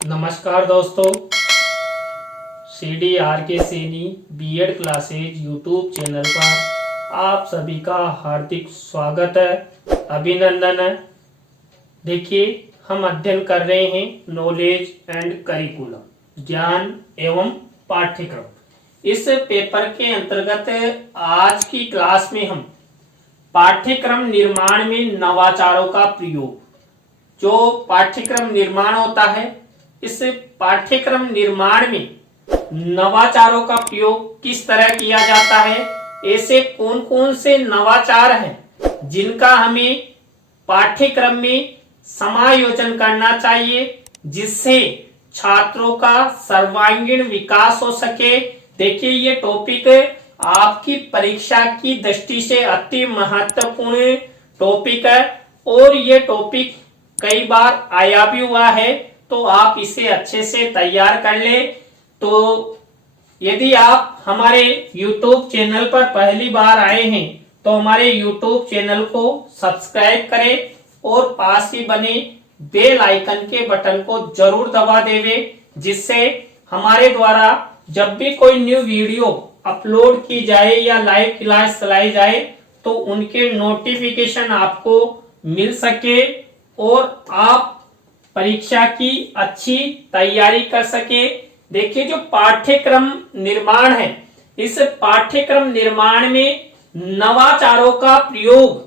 नमस्कार दोस्तों, CDRK Saini B Ed classes YouTube channel पर आप सभी का हार्दिक स्वागत है, अभिनंदन है। देखिए, हम अध्ययन कर रहे हैं नॉलेज एंड करिकुलम, ज्ञान एवं पाठ्यक्रम। इस पेपर के अंतर्गत आज की क्लास में हम पाठ्यक्रम निर्माण में नवाचारों का प्रयोग, जो पाठ्यक्रम निर्माण होता है, इस पाठ्यक्रम निर्माण में नवाचारों का प्रयोग किस तरह किया जाता है, ऐसे कौन कौन से नवाचार हैं जिनका हमें पाठ्यक्रम में समायोजन करना चाहिए, जिससे छात्रों का सर्वांगीण विकास हो सके। देखिए, ये टॉपिक आपकी परीक्षा की दृष्टि से अति महत्वपूर्ण टॉपिक है और ये टॉपिक कई बार आया भी हुआ है, तो आप इसे अच्छे से तैयार कर ले। तो यदि आप हमारे YouTube चैनल पर पहली बार आए हैं तो हमारे YouTube चैनल को सब्सक्राइब करें और पास ही बने बेल आइकन के बटन को जरूर दबा देवे, जिससे हमारे द्वारा जब भी कोई न्यू वीडियो अपलोड की जाए या लाइव क्लास चलाई जाए तो उनके नोटिफिकेशन आपको मिल सके और आप परीक्षा की अच्छी तैयारी कर सके। देखिए, जो पाठ्यक्रम निर्माण है, इस पाठ्यक्रम निर्माण में नवाचारों का प्रयोग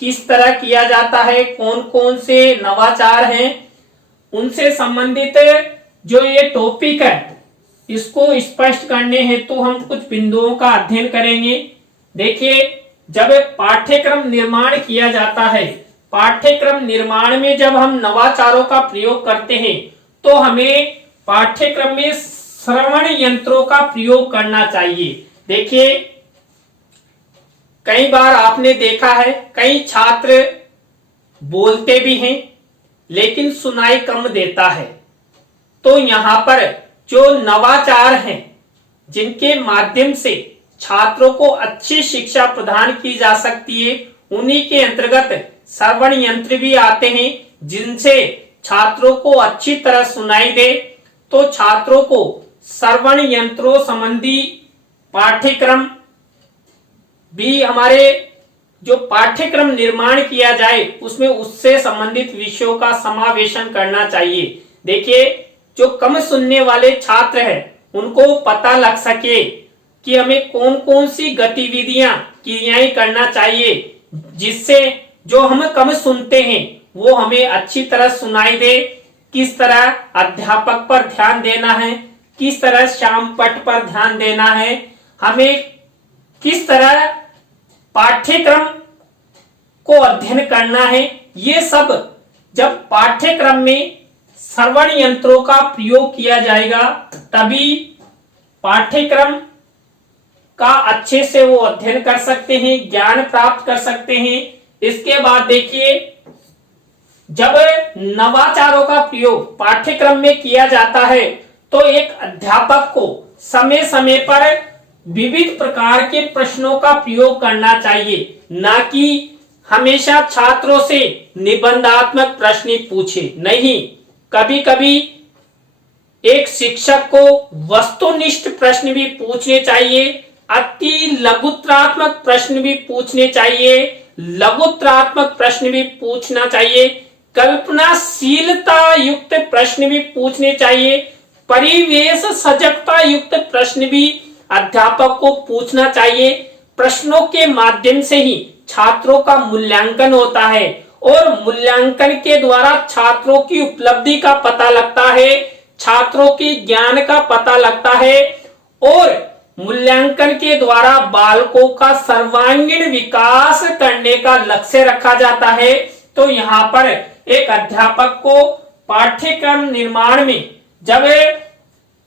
किस तरह किया जाता है, कौन कौन से नवाचार हैं, उनसे संबंधित जो ये टॉपिक है, इसको स्पष्ट करने हेतु हम कुछ बिंदुओं का अध्ययन करेंगे। देखिए, जब पाठ्यक्रम निर्माण किया जाता है, पाठ्यक्रम निर्माण में जब हम नवाचारों का प्रयोग करते हैं तो हमें पाठ्यक्रम में श्रवण यंत्रों का प्रयोग करना चाहिए। देखिए, कई बार आपने देखा है कई छात्र बोलते भी हैं लेकिन सुनाई कम देता है, तो यहाँ पर जो नवाचार हैं जिनके माध्यम से छात्रों को अच्छी शिक्षा प्रदान की जा सकती है, उन्हीं के अंतर्गत श्रवण यंत्र भी आते हैं, जिनसे छात्रों को अच्छी तरह सुनाई दे। तो छात्रों को श्रवण यंत्रों संबंधी पाठ्यक्रम भी, हमारे जो पाठ्यक्रम निर्माण किया जाए उसमें उससे संबंधित विषयों का समावेशन करना चाहिए। देखिए, जो कम सुनने वाले छात्र हैं उनको पता लग सके कि हमें कौन कौन सी गतिविधियां क्रियाएं करना चाहिए, जिससे जो हम कम सुनते हैं वो हमें अच्छी तरह सुनाई दे। किस तरह अध्यापक पर ध्यान देना है, किस तरह श्यामपट्ट पर ध्यान देना है, हमें किस तरह पाठ्यक्रम को अध्ययन करना है, ये सब जब पाठ्यक्रम में श्रवण यंत्रों का प्रयोग किया जाएगा तभी पाठ्यक्रम का अच्छे से वो अध्ययन कर सकते हैं, ज्ञान प्राप्त कर सकते हैं। इसके बाद देखिए, जब नवाचारों का प्रयोग पाठ्यक्रम में किया जाता है तो एक अध्यापक को समय समय पर विविध प्रकार के प्रश्नों का प्रयोग करना चाहिए, ना कि हमेशा छात्रों से निबंधात्मक प्रश्न पूछे। नहीं, कभी कभी एक शिक्षक को वस्तुनिष्ठ प्रश्न भी पूछने चाहिए, अति लघुत्रात्मक प्रश्न भी पूछने चाहिए, लघुत्रात्मक प्रश्न भी पूछना चाहिए, कल्पनाशीलता युक्त प्रश्न भी पूछने चाहिए, परिवेश सजगता युक्त प्रश्न भी अध्यापक को पूछना चाहिए। प्रश्नों के माध्यम से ही छात्रों का मूल्यांकन होता है और मूल्यांकन के द्वारा छात्रों की उपलब्धि का पता लगता है, छात्रों के ज्ञान का पता लगता है और मूल्यांकन के द्वारा बालकों का सर्वांगीण विकास करने का लक्ष्य रखा जाता है। तो यहाँ पर एक अध्यापक को पाठ्यक्रम निर्माण में जब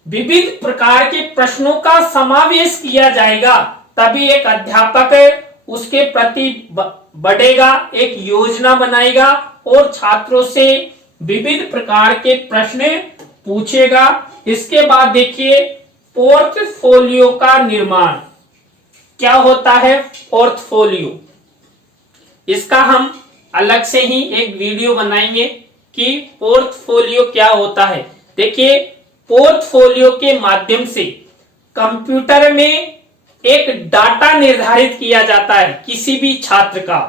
विविध प्रकार के प्रश्नों का समावेश किया जाएगा तभी एक अध्यापक उसके प्रति बढ़ेगा, एक योजना बनाएगा और छात्रों से विविध प्रकार के प्रश्न पूछेगा। इसके बाद देखिए, पोर्टफोलियो का निर्माण। क्या होता है पोर्टफोलियो? इसका हम अलग से ही एक वीडियो बनाएंगे कि पोर्टफोलियो क्या होता है। देखिए, पोर्टफोलियो के माध्यम से कंप्यूटर में एक डाटा निर्धारित किया जाता है किसी भी छात्र का।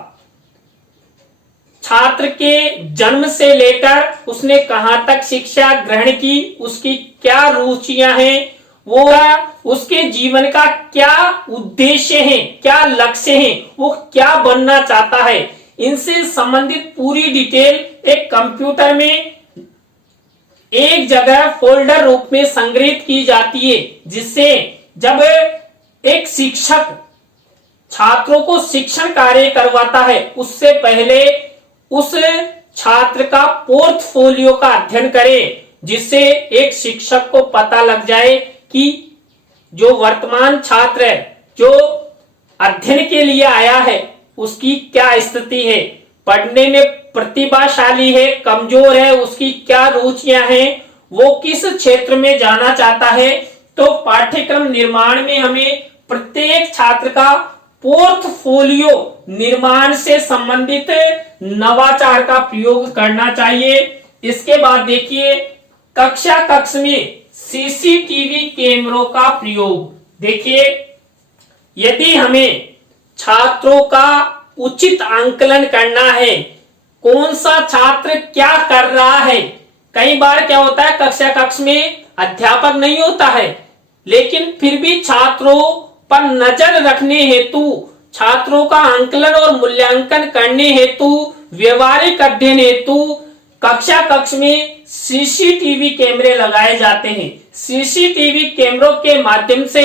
छात्र के जन्म से लेकर उसने कहां तक शिक्षा ग्रहण की, उसकी क्या रुचियां हैं, वो उसके जीवन का क्या उद्देश्य है, क्या लक्ष्य है, वो क्या बनना चाहता है, इनसे संबंधित पूरी डिटेल एक कंप्यूटर में एक जगह फोल्डर रूप में संग्रहित की जाती है, जिससे जब एक शिक्षक छात्रों को शिक्षण कार्य करवाता है उससे पहले उस छात्र का पोर्टफोलियो का अध्ययन करे, जिससे एक शिक्षक को पता लग जाए कि जो वर्तमान छात्र है, जो अध्ययन के लिए आया है, उसकी क्या स्थिति है, पढ़ने में प्रतिभाशाली है, कमजोर है, उसकी क्या रुचियां हैं, वो किस क्षेत्र में जाना चाहता है। तो पाठ्यक्रम निर्माण में हमें प्रत्येक छात्र का पोर्टफोलियो निर्माण से संबंधित नवाचार का प्रयोग करना चाहिए। इसके बाद देखिए, कक्षा कक्ष में सीसीटीवी कैमरों का प्रयोग। देखिए, यदि हमें छात्रों का उचित आंकलन करना है, कौन सा छात्र क्या कर रहा है। कई बार क्या होता है, कक्षा कक्ष में अध्यापक नहीं होता है, लेकिन फिर भी छात्रों पर नजर रखने हेतु, छात्रों का आंकलन और मूल्यांकन करने हेतु, व्यवहारिक अध्ययन हेतु कक्षा कक्ष में सीसीटीवी कैमरे लगाए जाते हैं। सीसीटीवी कैमरों के माध्यम से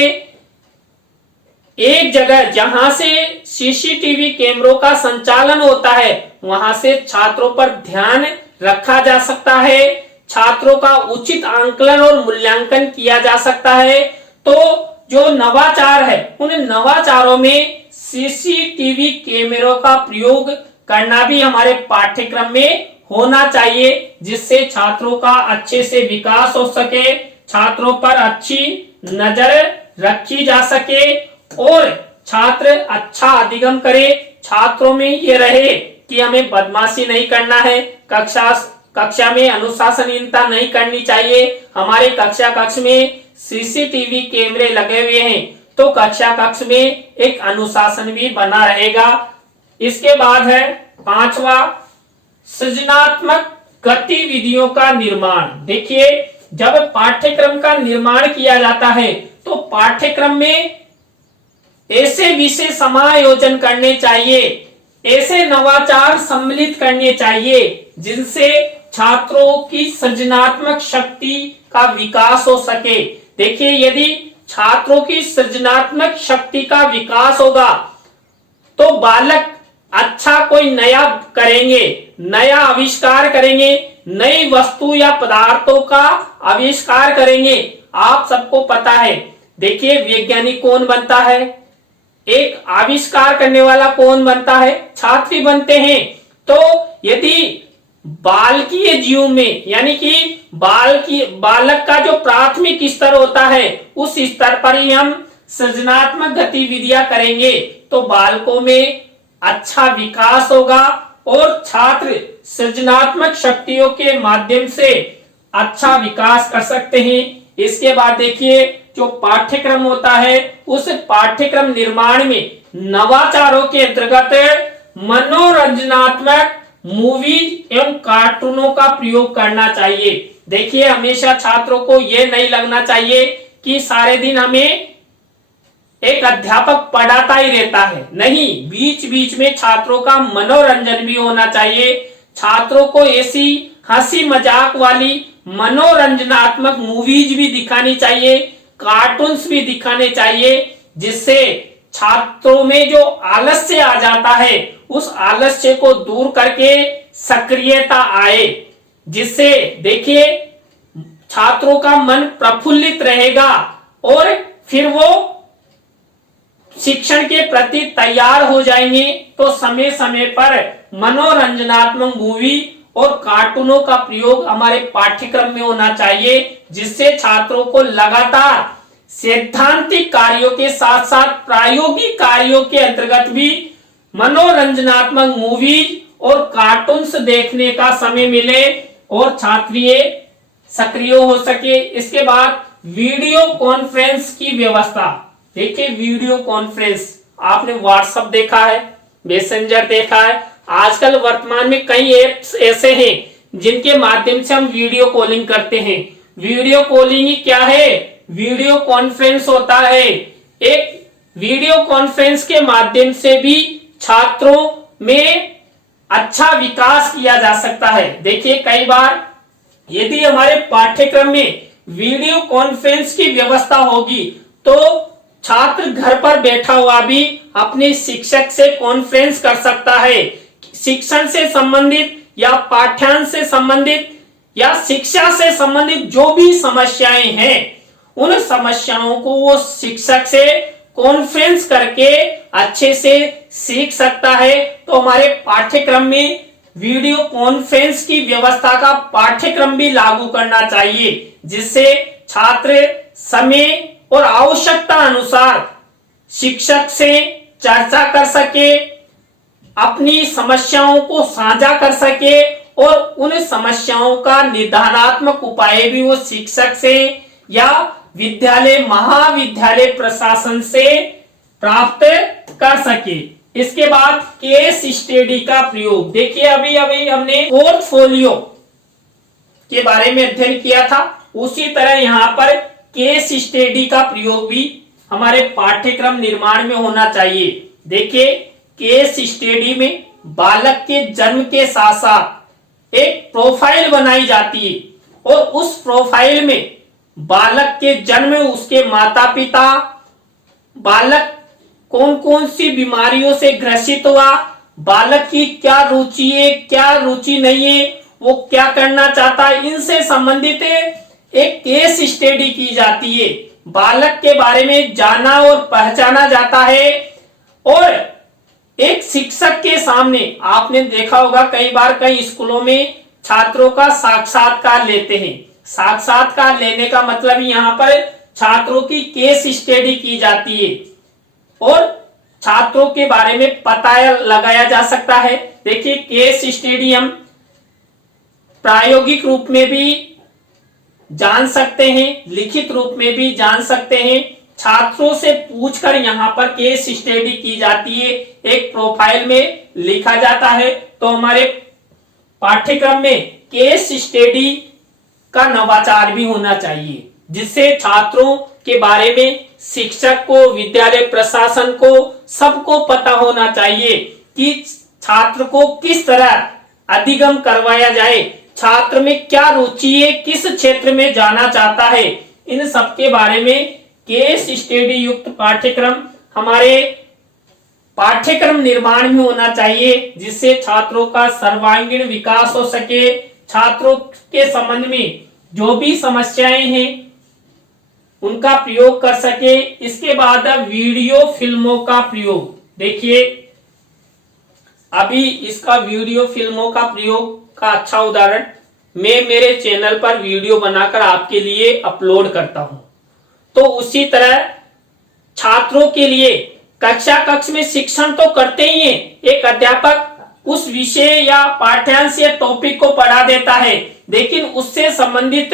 एक जगह जहां से सीसीटीवी कैमरों का संचालन होता है, वहां से छात्रों पर ध्यान रखा जा सकता है, छात्रों का उचित आंकलन और मूल्यांकन किया जा सकता है। तो जो नवाचार है, उन नवाचारों में सीसीटीवी कैमरों का प्रयोग करना भी हमारे पाठ्यक्रम में होना चाहिए, जिससे छात्रों का अच्छे से विकास हो सके, छात्रों पर अच्छी नजर रखी जा सके और छात्र अच्छा अधिगम करे। छात्रों में ये रहे कि हमें बदमाशी नहीं करना है, कक्षा में अनुशासनहीनता नहीं करनी चाहिए। हमारे कक्षा कक्ष में सीसीटीवी कैमरे लगे हुए हैं, तो कक्षा कक्ष में एक अनुशासन भी बना रहेगा। इसके बाद है 5वां, सृजनात्मक गतिविधियों का निर्माण। देखिए, जब पाठ्यक्रम का निर्माण किया जाता है तो पाठ्यक्रम में ऐसे विषय समायोजन करने चाहिए, ऐसे नवाचार सम्मिलित करने चाहिए जिनसे छात्रों की सृजनात्मक शक्ति का विकास हो सके। देखिए, यदि छात्रों की सृजनात्मक शक्ति का विकास होगा तो बालक अच्छा कोई नया करेंगे, नया आविष्कार करेंगे, नई वस्तु या पदार्थों का आविष्कार करेंगे। आप सबको पता है, देखिए, वैज्ञानिक कौन बनता है, एक आविष्कार करने वाला कौन बनता है, छात्र ही बनते हैं। तो यदि बालकीय जीव में, यानी कि बालक का जो प्राथमिक स्तर होता है, उस स्तर पर ही हम सृजनात्मक गतिविधियां करेंगे तो बालकों में अच्छा विकास होगा और छात्र सृजनात्मक शक्तियों के माध्यम से अच्छा विकास कर सकते हैं। इसके बाद देखिए, जो पाठ्यक्रम होता है, उस पाठ्यक्रम निर्माण में नवाचारों के अंतर्गत मनोरंजनात्मक मूवीज एवं कार्टूनों का प्रयोग करना चाहिए। देखिए, हमेशा छात्रों को यह नहीं लगना चाहिए कि सारे दिन हमें एक अध्यापक पढ़ाता ही रहता है। नहीं, बीच बीच में छात्रों का मनोरंजन भी होना चाहिए। छात्रों को ऐसी हंसी मजाक वाली मनोरंजनात्मक मूवीज भी दिखानी चाहिए, कार्टून्स भी दिखाने चाहिए, जिससे छात्रों में जो आलस्य आ जाता है, उस आलस्य को दूर करके सक्रियता आए, जिससे देखिए छात्रों का मन प्रफुल्लित रहेगा और फिर वो शिक्षण के प्रति तैयार हो जाएंगे। तो समय समय पर मनोरंजनात्मक मूवी और कार्टूनों का प्रयोग हमारे पाठ्यक्रम में होना चाहिए, जिससे छात्रों को लगातार सैद्धांतिक कार्यों के साथ साथ प्रायोगिक कार्यों के अंतर्गत भी मनोरंजनात्मक मूवीज और कार्टून्स देखने का समय मिले और छात्रीय सक्रिय हो सके। इसके बाद वीडियो कॉन्फ्रेंस की व्यवस्था। देखिए वीडियो कॉन्फ्रेंस, आपने व्हाट्सएप देखा है, मैसेंजर देखा है, आजकल वर्तमान में कई एप्स ऐसे हैं जिनके माध्यम से हम वीडियो कॉलिंग करते हैं। वीडियो कॉलिंग ही क्या है? वीडियो कॉन्फ्रेंस होता है। एक वीडियो कॉन्फ्रेंस के माध्यम से भी छात्रों में अच्छा विकास किया जा सकता है। देखिए कई बार यदि हमारे पाठ्यक्रम में वीडियो कॉन्फ्रेंस की व्यवस्था होगी तो छात्र घर पर बैठा हुआ भी अपने शिक्षक से कॉन्फ्रेंस कर सकता है। शिक्षण से संबंधित या पाठ्यांश से संबंधित या शिक्षा से संबंधित जो भी समस्याएं हैं, उन समस्याओं को वो शिक्षक से कॉन्फ्रेंस करके अच्छे से सीख सकता है। तो हमारे पाठ्यक्रम में वीडियो कॉन्फ्रेंस की व्यवस्था का पाठ्यक्रम भी लागू करना चाहिए, जिससे छात्र समय और आवश्यकता अनुसार शिक्षक से चर्चा कर सके, अपनी समस्याओं को साझा कर सके और उन समस्याओं का निदानात्मक उपाय भी वो शिक्षक से या विद्यालय महाविद्यालय प्रशासन से प्राप्त कर सके। इसके बाद केस स्टडी का प्रयोग। देखिए अभी हमने पोर्टफोलियो के बारे में अध्ययन किया था, उसी तरह यहाँ पर केस स्टडी का प्रयोग भी हमारे पाठ्यक्रम निर्माण में होना चाहिए। देखिए केस स्टडी में बालक के जन्म के साथ साथ एक प्रोफाइल बनाई जाती है और उस प्रोफाइल में बालक के जन्म में उसके माता पिता, बालक कौन कौन सी बीमारियों से ग्रसित हुआ, बालक की क्या रुचि है, क्या रुचि नहीं है, वो क्या करना चाहता है, इनसे संबंधित एक केस स्टडी की जाती है। बालक के बारे में जाना और पहचाना जाता है और एक शिक्षक के सामने, आपने देखा होगा कई बार कई स्कूलों में छात्रों का साक्षात्कार लेते हैं। साक्षात्कार लेने का मतलब यहाँ पर छात्रों की केस स्टडी की जाती है और छात्रों के बारे में पता लगाया जा सकता है। देखिए केस स्टडी हम प्रायोगिक रूप में भी जान सकते हैं, लिखित रूप में भी जान सकते हैं। छात्रों से पूछकर यहाँ पर केस स्टडी की जाती है, एक प्रोफाइल में लिखा जाता है। तो हमारे पाठ्यक्रम में केस स्टडी का नवाचार भी होना चाहिए, जिससे छात्रों के बारे में शिक्षक को, विद्यालय प्रशासन को, सबको पता होना चाहिए कि छात्र को किस तरह अधिगम करवाया जाए, छात्र में क्या रुचि है, किस क्षेत्र में जाना चाहता है। इन सब के बारे में केस स्टडी युक्त पाठ्यक्रम हमारे पाठ्यक्रम निर्माण में होना चाहिए, जिससे छात्रों का सर्वांगीण विकास हो सके। छात्रों के संबंध में जो भी समस्याएं हैं उनका प्रयोग कर सके। इसके बाद वीडियो फिल्मों का प्रयोग। देखिए अभी इसका वीडियो फिल्मों का प्रयोग का अच्छा उदाहरण मैं मेरे चैनल पर वीडियो बनाकर आपके लिए अपलोड करता हूं। तो उसी तरह छात्रों के लिए कक्ष में शिक्षण तो करते ही हैं, एक अध्यापक उस विषय या पाठ्यांश या टॉपिक को पढ़ा देता है, लेकिन उससे संबंधित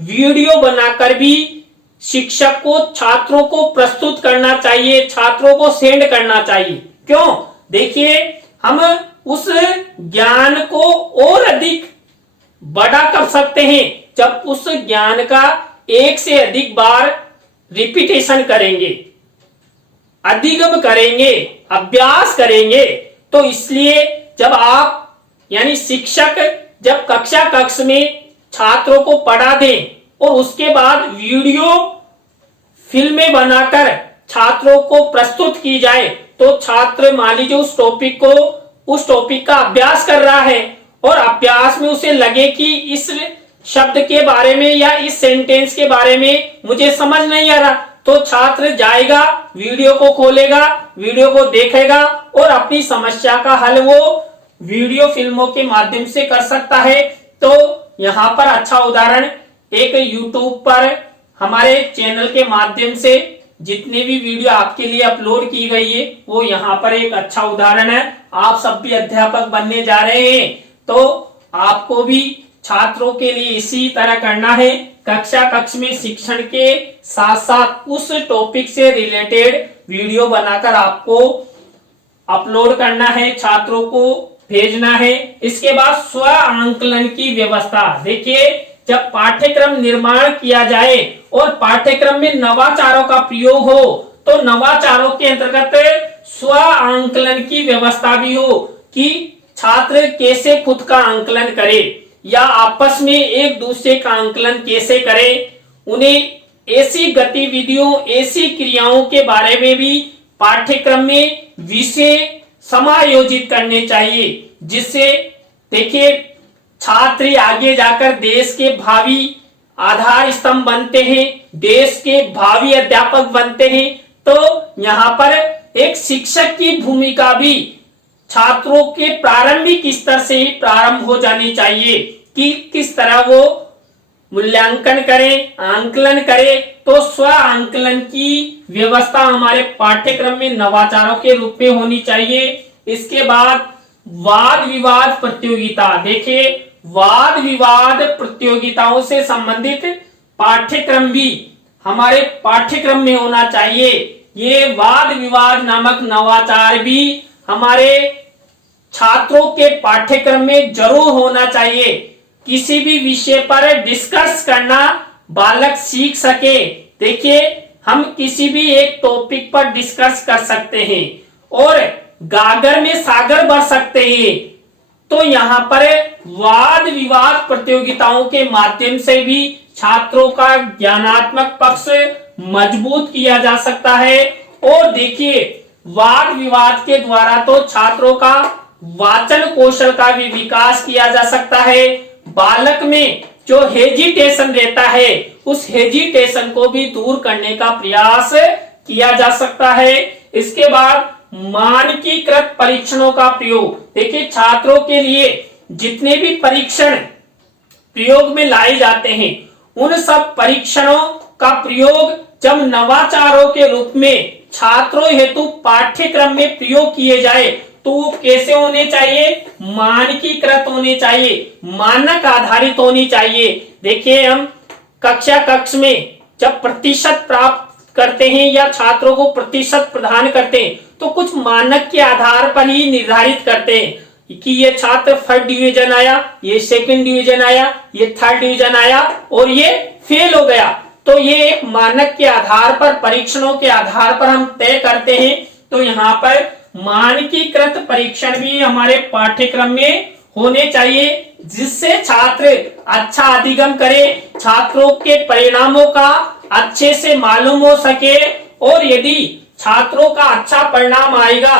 वीडियो बनाकर भी शिक्षक को छात्रों को प्रस्तुत करना चाहिए, छात्रों को सेंड करना चाहिए। क्यों? देखिए हम उस ज्ञान को और अधिक बड़ा कर सकते हैं जब उस ज्ञान का एक से अधिक बार रिपीटेशन करेंगे, अधिगम करेंगे, अभ्यास करेंगे। तो इसलिए जब आप यानी शिक्षक जब कक्ष में छात्रों को पढ़ा दें और उसके बाद वीडियो फिल्में बनाकर छात्रों को प्रस्तुत की जाए, तो छात्र मान लीजिए उस टॉपिक का अभ्यास कर रहा है और अभ्यास में उसे लगे कि इस शब्द के बारे में या इस सेंटेंस के बारे में मुझे समझ नहीं आ रहा, तो छात्र जाएगा, वीडियो को खोलेगा, वीडियो को देखेगा और अपनी समस्या का हल वो वीडियो फिल्मों के माध्यम से कर सकता है। तो यहाँ पर अच्छा उदाहरण एक यूट्यूब पर हमारे चैनल के माध्यम से जितने भी वीडियो आपके लिए अपलोड की गई है वो यहाँ पर एक अच्छा उदाहरण है। आप सब भी अध्यापक बनने जा रहे हैं तो आपको भी छात्रों के लिए इसी तरह करना है। कक्षा कक्ष में शिक्षण के साथ साथ उस टॉपिक से रिलेटेड वीडियो बनाकर आपको अपलोड करना है, छात्रों को भेजना है। इसके बाद स्व आंकलन की व्यवस्था। देखिए, जब पाठ्यक्रम निर्माण किया जाए और पाठ्यक्रम में नवाचारों का प्रयोग हो तो नवाचारों के अंतर्गत स्व आंकलन की व्यवस्था भी हो कि छात्र कैसे खुद का आंकलन करे या आपस में एक दूसरे का आंकलन कैसे करे। उन्हें ऐसी गतिविधियों, ऐसी क्रियाओं के बारे में भी पाठ्यक्रम में विषय समायोजित करने चाहिए, जिससे देखिए छात्र आगे जाकर देश के भावी आधार स्तंभ बनते हैं, देश के भावी अध्यापक बनते हैं। तो यहाँ पर एक शिक्षक की भूमिका भी छात्रों के प्रारंभिक स्तर से ही प्रारंभ हो जानी चाहिए कि किस तरह वो मूल्यांकन करें, आंकलन करें। तो स्व आंकलन की व्यवस्था हमारे पाठ्यक्रम में नवाचारों के रूप में होनी चाहिए। इसके बाद वाद विवाद प्रतियोगिता। देखिए, वाद विवाद प्रतियोगिताओं से संबंधित पाठ्यक्रम भी हमारे पाठ्यक्रम में होना चाहिए। ये वाद विवाद नामक नवाचार भी हमारे छात्रों के पाठ्यक्रम में जरूर होना चाहिए। किसी भी विषय पर डिस्कस करना बालक सीख सके। देखिए, हम किसी भी एक टॉपिक पर डिस्कस कर सकते हैं और गागर में सागर बढ़ सकते हैं। तो यहाँ पर वाद विवाद प्रतियोगिताओं के माध्यम से भी छात्रों का ज्ञानात्मक पक्ष मजबूत किया जा सकता है। और देखिए, वाद विवाद के द्वारा तो छात्रों का वाचन कौशल का भी विकास किया जा सकता है। बालक में जो हेजिटेशन रहता है, उस हेजिटेशन को भी दूर करने का प्रयास किया जा सकता है। इसके बाद मानकीकृत परीक्षणों का प्रयोग। देखिए, छात्रों के लिए जितने भी परीक्षण प्रयोग में लाए जाते हैं, उन सब परीक्षणों का प्रयोग जब नवाचारों के रूप में छात्रों हेतु पाठ्यक्रम में प्रयोग किए जाए तो वो कैसे होने चाहिए? मानकीकृत होने चाहिए, मानक आधारित होनी चाहिए। देखिए, हम कक्षा कक्ष में जब प्रतिशत प्राप्त करते हैं या छात्रों को प्रतिशत प्रदान करते हैं तो कुछ मानक के आधार पर ही निर्धारित करते हैं कि ये छात्र फर्स्ट डिवीजन आया, ये सेकंड डिवीजन आया, ये थर्ड डिवीजन आया और ये फेल हो गया। तो ये एक मानक के आधार पर, परीक्षणों के आधार पर हम तय करते हैं। तो यहाँ पर मानकीकृत परीक्षण भी हमारे पाठ्यक्रम में होने चाहिए, जिससे छात्र अच्छा अधिगम करे, छात्रों के परिणामों का अच्छे से मालूम हो सके। और यदि छात्रों का अच्छा परिणाम आएगा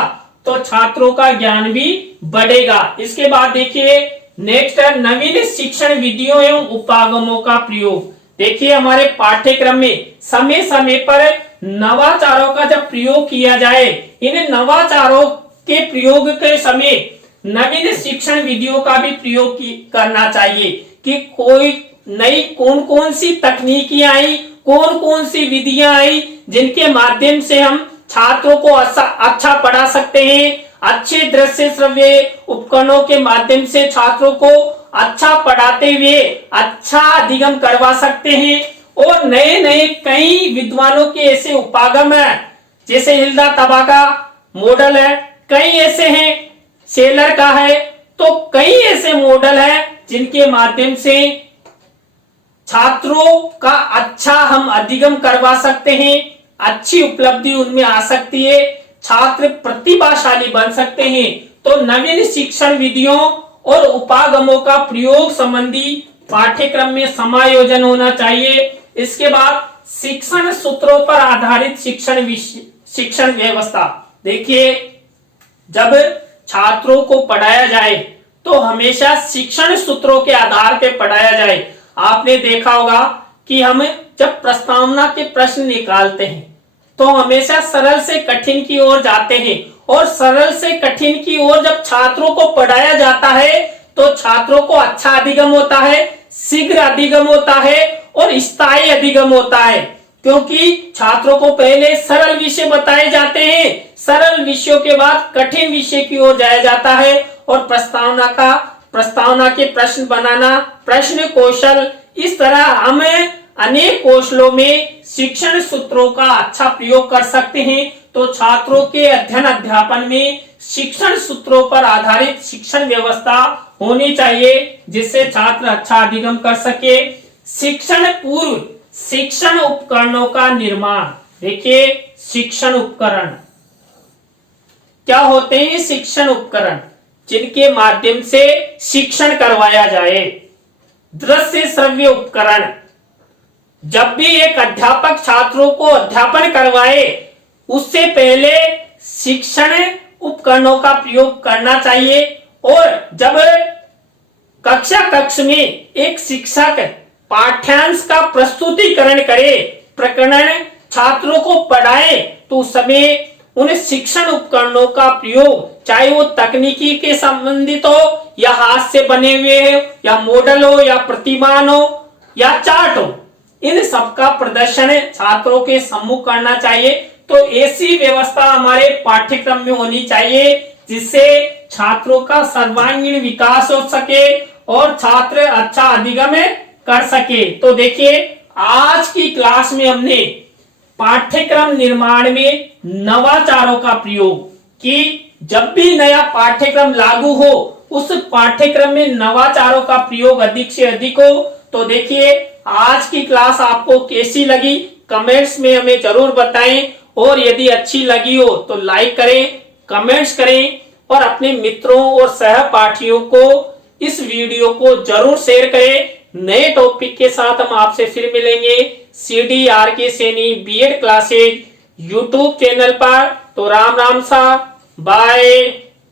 तो छात्रों का ज्ञान भी बढ़ेगा। इसके बाद देखिए, नेक्स्ट है नवीन शिक्षण विधियों एवं उपागमों का प्रयोग। देखिए, हमारे पाठ्यक्रम में समय समय पर नवाचारों का जब प्रयोग किया जाए, इन नवाचारों के प्रयोग के समय नवीन शिक्षण विधियों का भी प्रयोग करना चाहिए कि कोई नई कौन कौन सी तकनीकियां आई, कौन कौन सी विधियां आई जिनके माध्यम से हम छात्रों को अच्छा पढ़ा सकते हैं। अच्छे दृश्य श्रव्य उपकरणों के माध्यम से छात्रों को अच्छा पढ़ाते हुए अच्छा अधिगम करवा सकते हैं। और नए नए कई विद्वानों के ऐसे उपागम है, जैसे हिल्दा तबा का मॉडल है, कई ऐसे हैं, सेलर का है। तो कई ऐसे मॉडल है जिनके माध्यम से छात्रों का अच्छा हम अधिगम करवा सकते हैं, अच्छी उपलब्धि उनमें आ सकती है, छात्र प्रतिभाशाली बन सकते हैं। तो नवीन शिक्षण विधियों और उपागमों का प्रयोग संबंधी पाठ्यक्रम में समायोजन होना चाहिए। इसके बाद शिक्षण सूत्रों पर आधारित शिक्षण व्यवस्था। देखिए, जब छात्रों को पढ़ाया जाए तो हमेशा शिक्षण सूत्रों के आधार पर पढ़ाया जाए। आपने देखा होगा कि हम जब प्रस्तावना के प्रश्न निकालते हैं तो हमेशा सरल से कठिन की ओर जाते हैं, और सरल से कठिन की ओर जब छात्रों को पढ़ाया जाता है तो छात्रों को अच्छा अधिगम होता है, शीघ्र अधिगम होता है और स्थायी अधिगम होता है। क्योंकि छात्रों को पहले सरल विषय बताए जाते हैं, सरल विषयों के बाद कठिन विषय की ओर जाया जाता है और प्रस्तावना का प्रस्तावना के प्रश्न बनाना, प्रश्न कौशल, इस तरह हम अनेक कौशलों में शिक्षण सूत्रों का अच्छा प्रयोग कर सकते हैं। तो छात्रों के अध्ययन अध्यापन में शिक्षण सूत्रों पर आधारित शिक्षण व्यवस्था होनी चाहिए, जिससे छात्र अच्छा अधिगम कर सके। शिक्षण पूर्व शिक्षण उपकरणों का निर्माण। देखिए, शिक्षण उपकरण क्या होते हैं? शिक्षण उपकरण जिनके माध्यम से शिक्षण करवाया जाए। दृश्य श्रव्य उपकरण, जब भी एक अध्यापक छात्रों को अध्यापन करवाए उससे पहले शिक्षण उपकरणों का प्रयोग करना चाहिए। और जब कक्ष में एक शिक्षक पाठ्यांश का प्रस्तुतिकरण करे, प्रकरण छात्रों को पढ़ाए, तो उस समय उन शिक्षण उपकरणों का प्रयोग, चाहे वो तकनीकी के संबंधित हो या हाथ से बने हुए हो या मॉडल हो या प्रतिमान हो या चार्ट हो, इन सबका प्रदर्शन छात्रों के सम्मुख करना चाहिए। तो ऐसी व्यवस्था हमारे पाठ्यक्रम में होनी चाहिए जिससे छात्रों का सर्वांगीण विकास हो सके और छात्र अच्छा अधिगम कर सके। तो देखिए, आज की क्लास में हमने पाठ्यक्रम निर्माण में नवाचारों का प्रयोग कि जब भी नया पाठ्यक्रम लागू हो उस पाठ्यक्रम में नवाचारों का प्रयोग अधिक से अधिक हो। तो देखिए, आज की क्लास आपको कैसी लगी कमेंट्स में हमें जरूर बताएं, और यदि अच्छी लगी हो तो लाइक करें, कमेंट्स करें और अपने मित्रों और सहपाठियों को इस वीडियो को जरूर शेयर करें। नए टॉपिक के साथ हम आपसे फिर मिलेंगे CDRK Saini B Ed classes YouTube channel पर। तो राम राम सा, बाय।